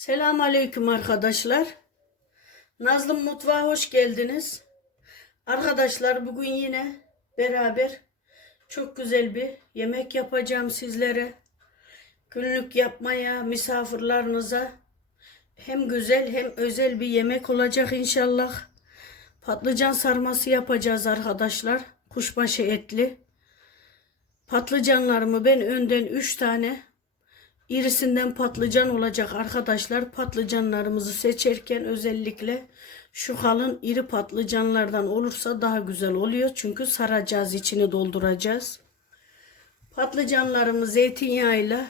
Selam aleyküm arkadaşlar. Nazlım Mutfağa hoş geldiniz. Arkadaşlar bugün yine beraber çok güzel bir yemek yapacağım sizlere. Günlük yapmaya, misafirlerinize hem güzel hem özel bir yemek olacak inşallah. Patlıcan sarması yapacağız arkadaşlar. Kuşbaşı etli. Patlıcanlarımı ben önden 3 tane İrisinden patlıcan olacak arkadaşlar. Patlıcanlarımızı seçerken özellikle şu kalın iri patlıcanlardan olursa daha güzel oluyor. Çünkü saracağız, içini dolduracağız. Patlıcanlarımı zeytinyağıyla,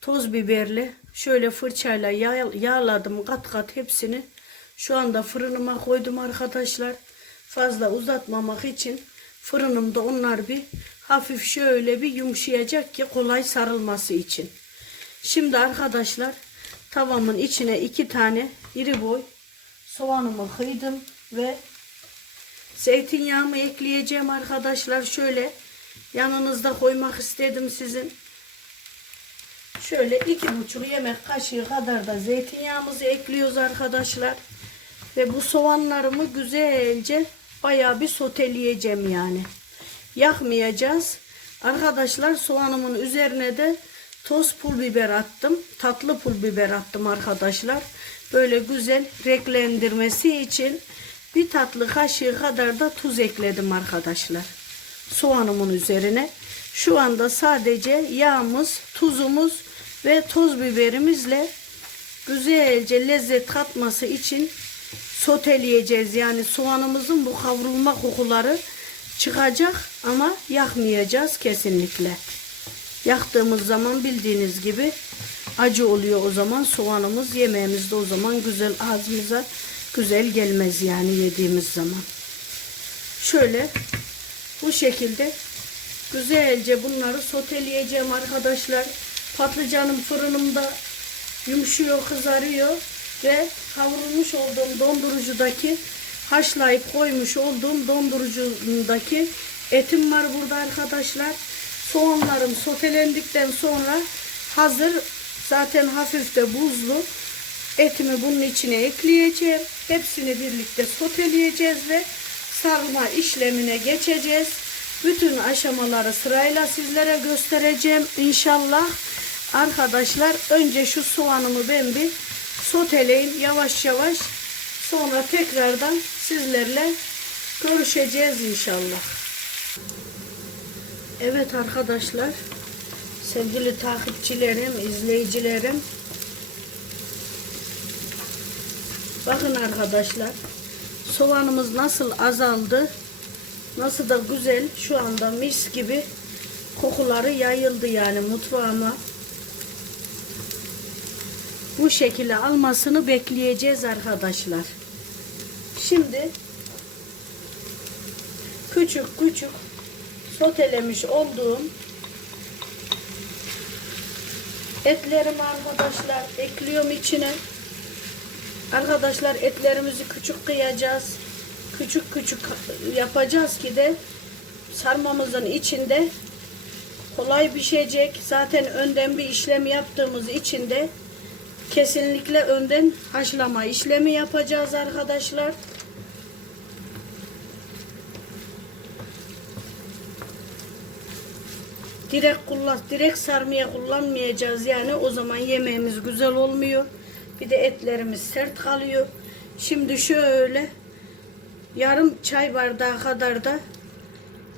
toz biberle şöyle fırçayla yağ- yağladım kat kat hepsini. Şu anda fırınıma koydum arkadaşlar. Fazla uzatmamak için fırınımda onlar bir hafif şöyle bir yumuşayacak ki kolay sarılması için. Şimdi arkadaşlar tavamın içine iki tane iri boy soğanımı kıydım ve zeytinyağımı ekleyeceğim arkadaşlar. Şöyle yanınızda koymak istedim sizin. Şöyle iki buçuk yemek kaşığı kadar da zeytinyağımızı ekliyoruz arkadaşlar. Ve bu soğanlarımı güzelce bayağı bir soteleyeceğim yani. Yakmayacağız. Arkadaşlar soğanımın üzerine de toz pul biber attım. Tatlı pul biber attım arkadaşlar. Böyle güzel renklendirmesi için bir tatlı kaşığı kadar da tuz ekledim arkadaşlar. Soğanımın üzerine. Şu anda sadece yağımız, tuzumuz ve toz biberimizle güzelce lezzet katması için soteleyeceğiz. Yani soğanımızın bu kavrulma kokuları çıkacak ama yakmayacağız kesinlikle. Yaktığımız zaman bildiğiniz gibi acı oluyor o zaman soğanımız yemeğimiz de o zaman güzel ağzımıza güzel gelmez yani yediğimiz zaman. Şöyle bu şekilde güzelce bunları soteleyeceğim arkadaşlar. Patlıcanım fırınımda yumuşuyor, kızarıyor ve kavrulmuş olduğum dondurucudaki haşlayıp koymuş olduğum dondurucudaki etim var burada arkadaşlar. Soğanlarım sotelendikten sonra hazır zaten hafif de buzlu etimi bunun içine ekleyeceğim. Hepsini birlikte soteleyeceğiz ve sarma işlemine geçeceğiz. Bütün aşamaları sırayla sizlere göstereceğim inşallah. Arkadaşlar önce şu soğanımı ben bir soteleyin yavaş yavaş. Sonra tekrardan sizlerle görüşeceğiz inşallah. Evet arkadaşlar, sevgili takipçilerim, izleyicilerim. Bakın arkadaşlar, soğanımız nasıl azaldı, nasıl da güzel şu anda mis gibi kokuları yayıldı yani mutfağıma. Bu şekilde almasını bekleyeceğiz arkadaşlar. Şimdi küçük küçük sotelemiş olduğum etlerimi arkadaşlar ekliyorum içine. Arkadaşlar etlerimizi küçük kıyacağız. Küçük küçük yapacağız ki de sarmamızın içinde kolay pişecek. Zaten önden bir işlem yaptığımız için de kesinlikle önden haşlama işlemi yapacağız arkadaşlar. Direkt kullan direkt sarmaya kullanmayacağız yani o zaman yemeğimiz güzel olmuyor. Bir de etlerimiz sert kalıyor. Şimdi şöyle yarım çay bardağı kadar da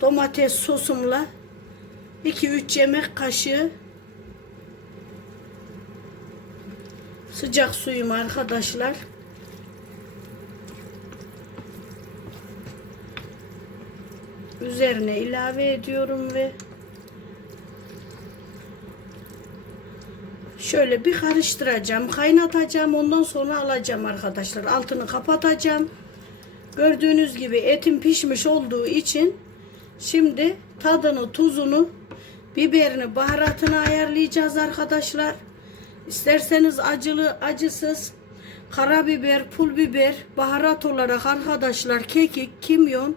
domates sosumla 2-3 yemek kaşığı sıcak suyum arkadaşlar. Üzerine ilave ediyorum ve Şöyle bir karıştıracağım, kaynatacağım. Ondan sonra alacağım arkadaşlar. Altını kapatacağım. Gördüğünüz gibi etim pişmiş olduğu için şimdi tadını, tuzunu, biberini, baharatını ayarlayacağız arkadaşlar. İsterseniz acılı, acısız, karabiber, pul biber, baharat olarak arkadaşlar kekik, kimyon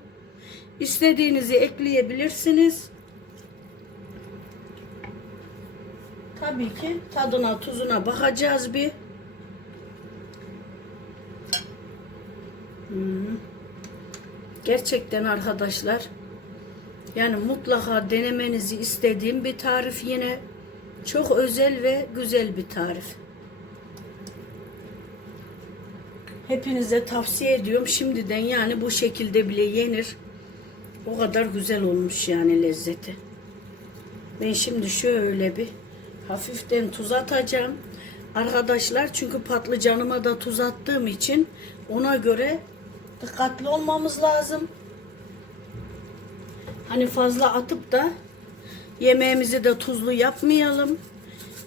istediğinizi ekleyebilirsiniz. Tabii ki tadına tuzuna bakacağız bir. Hmm. Gerçekten arkadaşlar yani mutlaka denemenizi istediğim bir tarif yine çok özel ve güzel bir tarif. Hepinize tavsiye ediyorum. Şimdiden yani bu şekilde bile yenir. O kadar güzel olmuş yani lezzeti. Ben şimdi şöyle bir hafiften tuz atacağım. Arkadaşlar çünkü patlıcanıma da tuz attığım için ona göre dikkatli olmamız lazım. Hani fazla atıp da yemeğimizi de tuzlu yapmayalım.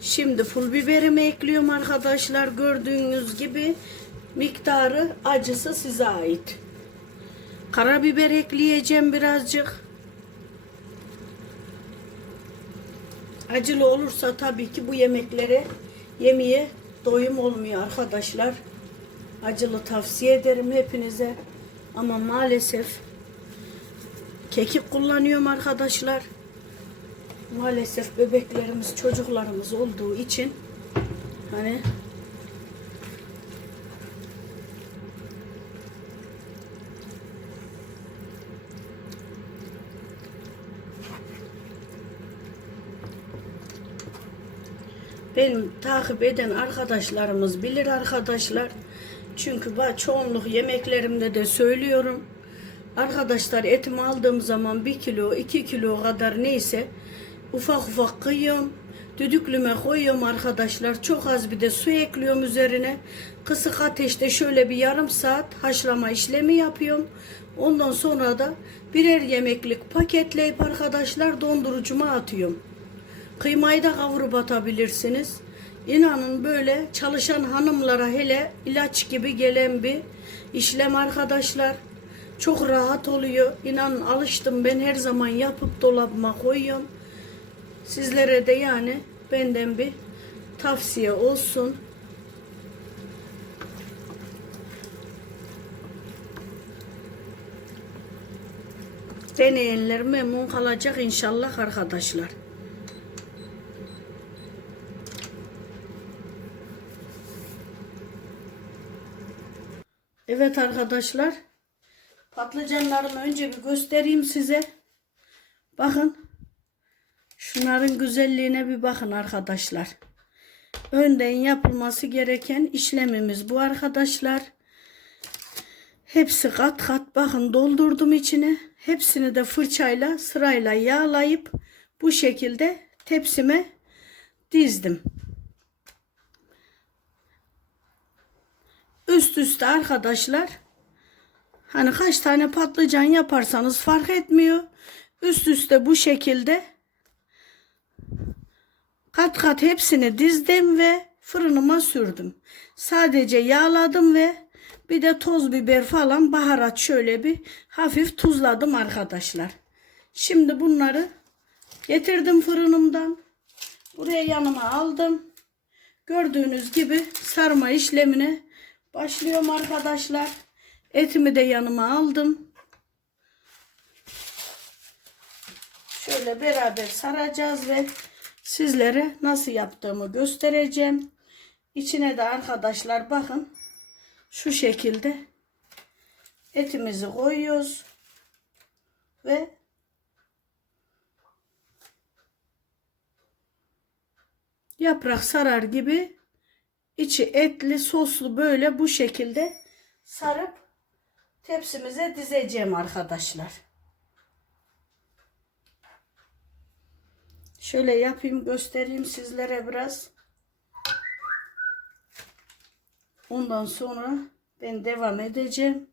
Şimdi pul biberimi ekliyorum arkadaşlar. Gördüğünüz gibi miktarı acısı size ait. Karabiber ekleyeceğim birazcık. Acılı olursa tabii ki bu yemeklere yemeye doyum olmuyor arkadaşlar. Acılı tavsiye ederim hepinize. Ama maalesef kekik kullanıyorum arkadaşlar. Maalesef bebeklerimiz, çocuklarımız olduğu için hani benim takip eden arkadaşlarımız bilir arkadaşlar. Çünkü ben çoğunluk yemeklerimde de söylüyorum. Arkadaşlar etimi aldığım zaman 1 kilo 2 kilo kadar neyse ufak ufak kıyıyorum. Düdüklüme koyuyorum arkadaşlar. Çok az bir de su ekliyorum üzerine. Kısık ateşte şöyle bir yarım saat haşlama işlemi yapıyorum. Ondan sonra da birer yemeklik paketleyip arkadaşlar dondurucuma atıyorum. Kıymayı da kavurup atabilirsiniz. İnanın böyle çalışan hanımlara hele ilaç gibi gelen bir işlem arkadaşlar. Çok rahat oluyor. İnanın alıştım ben her zaman yapıp dolabıma koyuyorum. Sizlere de yani benden bir tavsiye olsun. Deneyenler memnun kalacak inşallah arkadaşlar. Evet arkadaşlar. Patlıcanlarımı önce bir göstereyim size. Bakın. Şunların güzelliğine bir bakın arkadaşlar. Önden yapılması gereken işlemimiz bu arkadaşlar. Hepsi kat kat bakın doldurdum içine. Hepsini de fırçayla sırayla yağlayıp bu şekilde tepsime dizdim. Üst üste arkadaşlar hani kaç tane patlıcan yaparsanız fark etmiyor. Üst üste bu şekilde kat kat hepsini dizdim ve fırınıma sürdüm. Sadece yağladım ve bir de toz biber falan baharat şöyle bir hafif tuzladım arkadaşlar. Şimdi bunları getirdim fırınımdan. Buraya yanıma aldım. Gördüğünüz gibi sarma işlemine başlıyorum arkadaşlar. Etimi de yanıma aldım. Şöyle beraber saracağız ve sizlere nasıl yaptığımı göstereceğim. İçine de arkadaşlar bakın şu şekilde etimizi koyuyoruz ve yaprak sarar gibi içi etli soslu böyle bu şekilde sarıp tepsimize dizeceğim arkadaşlar. Şöyle yapayım göstereyim sizlere biraz. Ondan sonra ben devam edeceğim.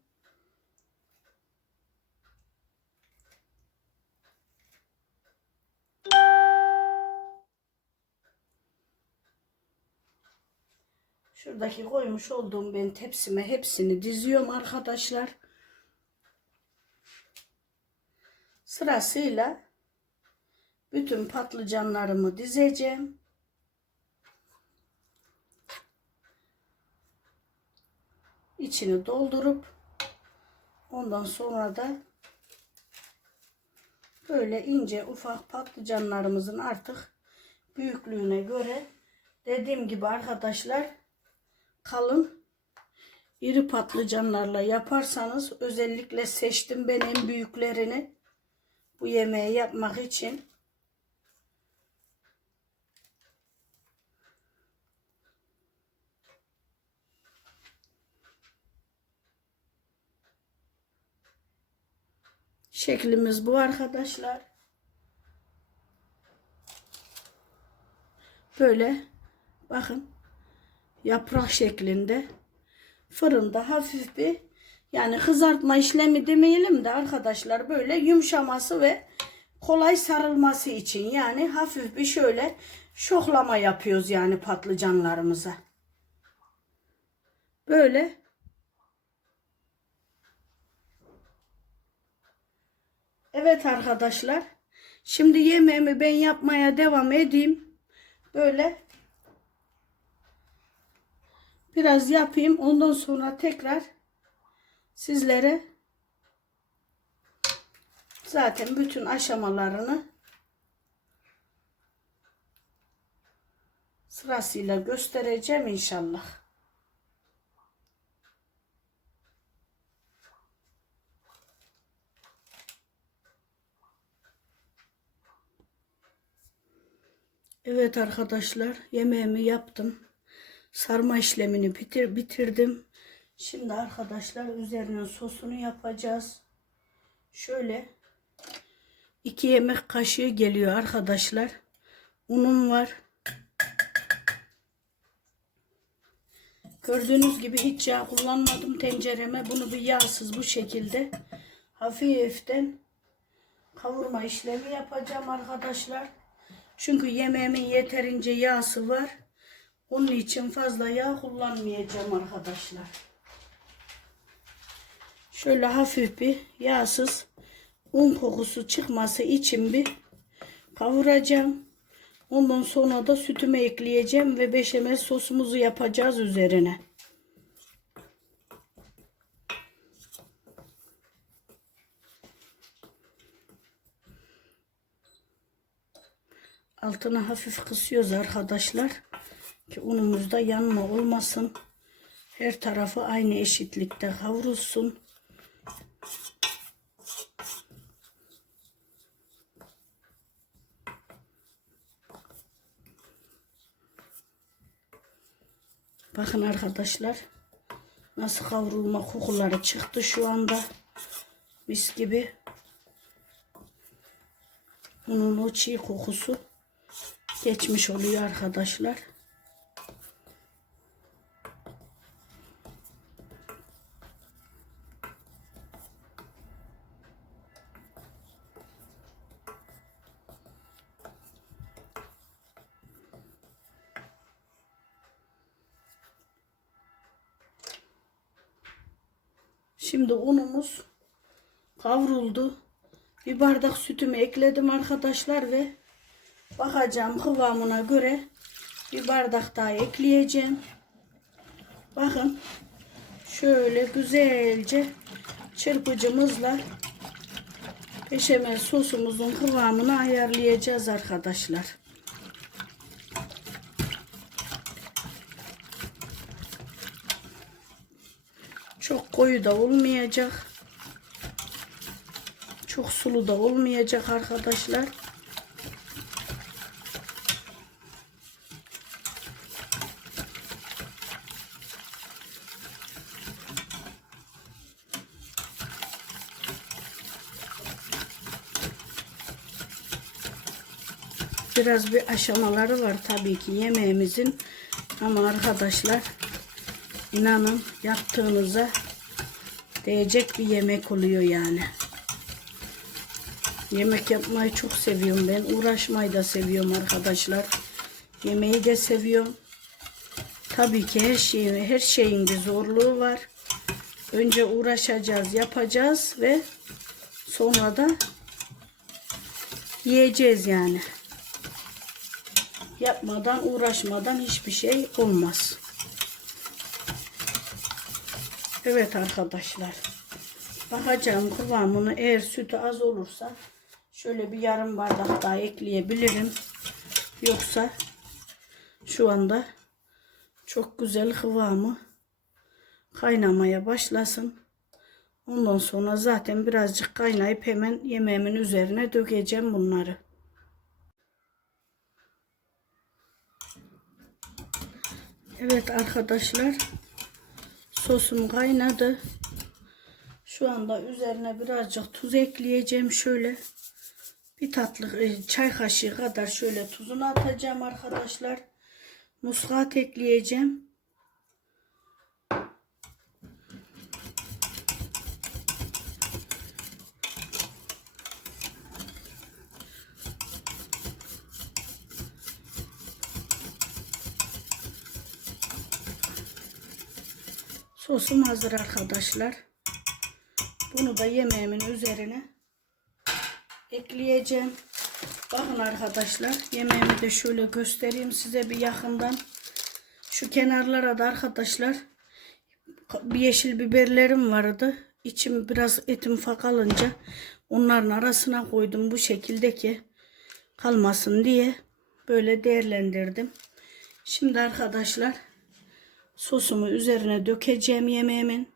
Şuradaki koymuş olduğum ben tepsime hepsini diziyorum arkadaşlar. Sırasıyla bütün patlıcanlarımı dizeceğim. içini doldurup ondan sonra da böyle ince ufak patlıcanlarımızın artık büyüklüğüne göre dediğim gibi arkadaşlar kalın iri patlıcanlarla yaparsanız özellikle seçtim ben en büyüklerini bu yemeği yapmak için. Şeklimiz bu arkadaşlar. Böyle bakın yaprak şeklinde fırında hafif bir yani kızartma işlemi demeyelim de arkadaşlar böyle yumuşaması ve kolay sarılması için yani hafif bir şöyle şoklama yapıyoruz yani patlıcanlarımıza. Böyle Evet arkadaşlar. Şimdi yemeğimi ben yapmaya devam edeyim. Böyle biraz yapayım. Ondan sonra tekrar sizlere zaten bütün aşamalarını sırasıyla göstereceğim inşallah. Evet arkadaşlar yemeğimi yaptım. Sarma işlemini bitir, bitirdim. Şimdi arkadaşlar üzerine sosunu yapacağız. Şöyle iki yemek kaşığı geliyor arkadaşlar. Unum var. Gördüğünüz gibi hiç yağ kullanmadım tencereme. Bunu bir yağsız bu şekilde hafiften kavurma işlemi yapacağım arkadaşlar. Çünkü yemeğimin yeterince yağsı var. Onun için fazla yağ kullanmayacağım arkadaşlar. Şöyle hafif bir yağsız un kokusu çıkması için bir kavuracağım. Ondan sonra da sütümü ekleyeceğim ve beşamel sosumuzu yapacağız üzerine. Altına hafif kısıyoruz arkadaşlar. Ki unumuzda yanma olmasın. Her tarafı aynı eşitlikte kavrulsun. Bakın arkadaşlar. Nasıl kavrulma kokuları çıktı şu anda. Mis gibi. Unun o çiğ kokusu geçmiş oluyor arkadaşlar. Şimdi unumuz kavruldu. Bir bardak sütümü ekledim arkadaşlar ve bakacağım kıvamına göre bir bardak daha ekleyeceğim. Bakın şöyle güzelce çırpıcımızla beşamel sosumuzun kıvamını ayarlayacağız arkadaşlar. Çok koyu da olmayacak. Çok sulu da olmayacak arkadaşlar. Biraz bir aşamaları var tabii ki yemeğimizin. Ama arkadaşlar inanın yaptığınıza değecek bir yemek oluyor yani. Yemek yapmayı çok seviyorum ben. Uğraşmayı da seviyorum arkadaşlar. Yemeği de seviyorum. Tabii ki her şeyin her şeyin bir zorluğu var. Önce uğraşacağız, yapacağız ve sonra da yiyeceğiz yani. Yapmadan, uğraşmadan hiçbir şey olmaz. Evet arkadaşlar. Bakacağım kıvamını eğer sütü az olursa şöyle bir yarım bardak daha ekleyebilirim. Yoksa şu anda çok güzel kıvamı kaynamaya başlasın. Ondan sonra zaten birazcık kaynayıp hemen yemeğimin üzerine dökeceğim bunları. Evet arkadaşlar sosum kaynadı. Şu anda üzerine birazcık tuz ekleyeceğim şöyle. Bir tatlı e, çay kaşığı kadar şöyle tuzunu atacağım arkadaşlar. Muskat ekleyeceğim. Sosum hazır arkadaşlar. Bunu da yemeğimin üzerine ekleyeceğim. Bakın arkadaşlar yemeğimi de şöyle göstereyim size bir yakından. Şu kenarlara da arkadaşlar bir yeşil biberlerim vardı. İçim biraz etim fakalınca onların arasına koydum bu şekilde ki kalmasın diye böyle değerlendirdim. Şimdi arkadaşlar sosumu üzerine dökeceğim yemeğimin.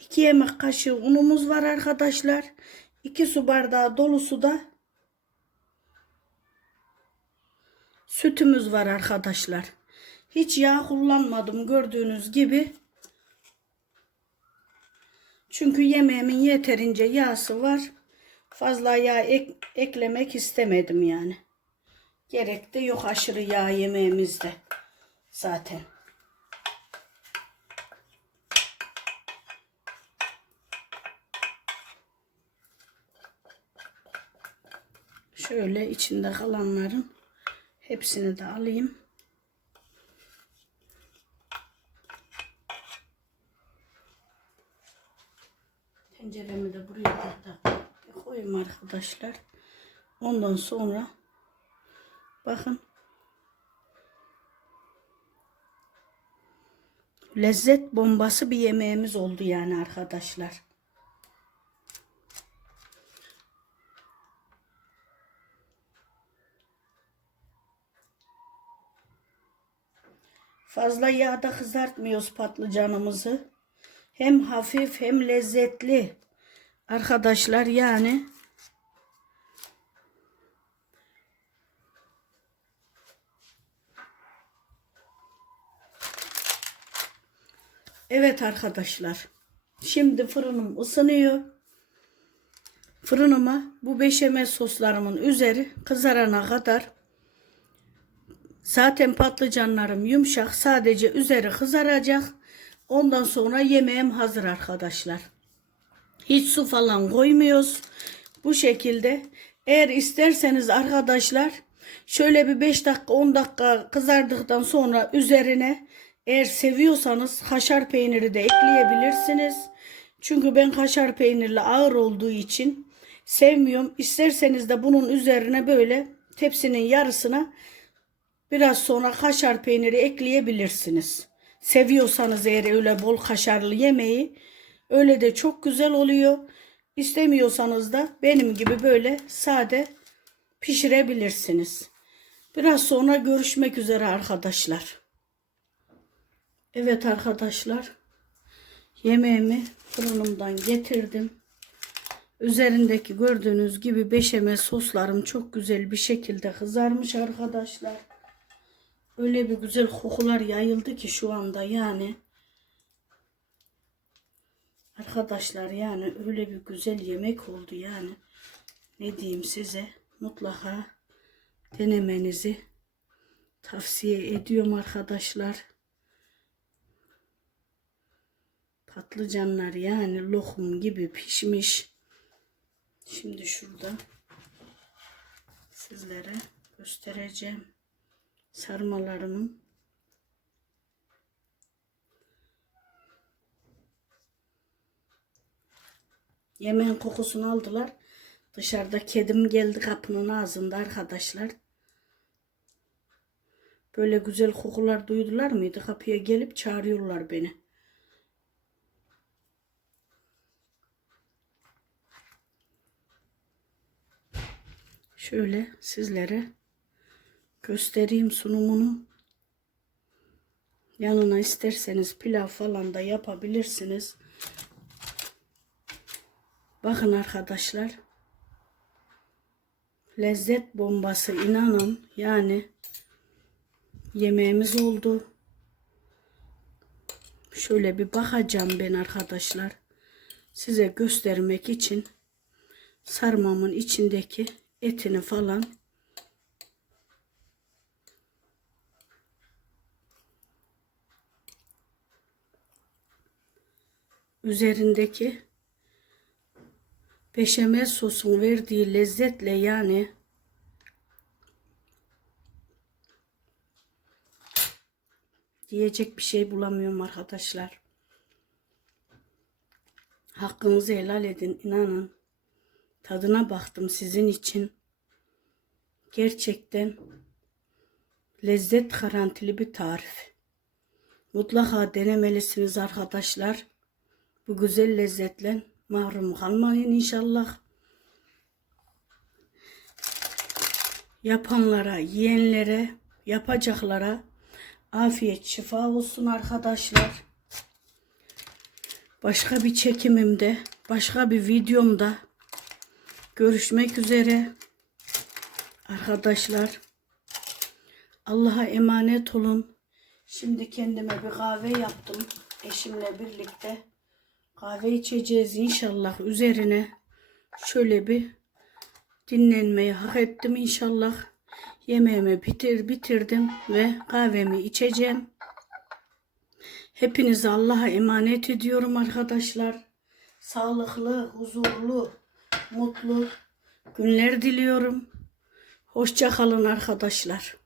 İki yemek kaşığı unumuz var arkadaşlar. 2 su bardağı dolusu da sütümüz var arkadaşlar. Hiç yağ kullanmadım gördüğünüz gibi. Çünkü yemeğimin yeterince yağsı var. Fazla yağ ek- eklemek istemedim yani. Gerek de yok aşırı yağ yemeğimizde zaten. Şöyle içinde kalanların hepsini de alayım. Tenceremi de buraya da koyayım arkadaşlar. Ondan sonra bakın lezzet bombası bir yemeğimiz oldu yani arkadaşlar. Fazla yağda kızartmıyoruz patlıcanımızı. Hem hafif hem lezzetli. Arkadaşlar yani Evet arkadaşlar. Şimdi fırınım ısınıyor. Fırınıma bu beşamel soslarımın üzeri kızarana kadar Zaten patlıcanlarım yumuşak. Sadece üzeri kızaracak. Ondan sonra yemeğim hazır arkadaşlar. Hiç su falan koymuyoruz. Bu şekilde. Eğer isterseniz arkadaşlar şöyle bir 5 dakika 10 dakika kızardıktan sonra üzerine eğer seviyorsanız kaşar peyniri de ekleyebilirsiniz. Çünkü ben kaşar peynirli ağır olduğu için sevmiyorum. İsterseniz de bunun üzerine böyle tepsinin yarısına Biraz sonra kaşar peyniri ekleyebilirsiniz. Seviyorsanız eğer öyle bol kaşarlı yemeği öyle de çok güzel oluyor. İstemiyorsanız da benim gibi böyle sade pişirebilirsiniz. Biraz sonra görüşmek üzere arkadaşlar. Evet arkadaşlar. Yemeğimi fırınımdan getirdim. Üzerindeki gördüğünüz gibi beşamel soslarım çok güzel bir şekilde kızarmış arkadaşlar. Öyle bir güzel kokular yayıldı ki şu anda yani. Arkadaşlar yani öyle bir güzel yemek oldu yani. Ne diyeyim size mutlaka denemenizi tavsiye ediyorum arkadaşlar. Patlıcanlar yani lokum gibi pişmiş. Şimdi şurada sizlere göstereceğim sarmalarımın yemeğin kokusunu aldılar. Dışarıda kedim geldi kapının ağzında arkadaşlar. Böyle güzel kokular duydular mıydı? Kapıya gelip çağırıyorlar beni. Şöyle sizlere göstereyim sunumunu. Yanına isterseniz pilav falan da yapabilirsiniz. Bakın arkadaşlar. Lezzet bombası inanın yani yemeğimiz oldu. Şöyle bir bakacağım ben arkadaşlar. Size göstermek için sarmamın içindeki etini falan üzerindeki beşamel sosun verdiği lezzetle yani diyecek bir şey bulamıyorum arkadaşlar. Hakkınızı helal edin inanın. Tadına baktım sizin için. Gerçekten lezzet garantili bir tarif. Mutlaka denemelisiniz arkadaşlar. Bu güzel lezzetle mahrum kalmayın inşallah. Yapanlara, yiyenlere, yapacaklara afiyet şifa olsun arkadaşlar. Başka bir çekimimde, başka bir videomda görüşmek üzere. Arkadaşlar Allah'a emanet olun. Şimdi kendime bir kahve yaptım eşimle birlikte. Kahve içeceğiz inşallah. Üzerine şöyle bir dinlenmeyi hak ettim inşallah. Yemeğimi bitir bitirdim ve kahvemi içeceğim. Hepinizi Allah'a emanet ediyorum arkadaşlar. Sağlıklı, huzurlu, mutlu günler diliyorum. Hoşça kalın arkadaşlar.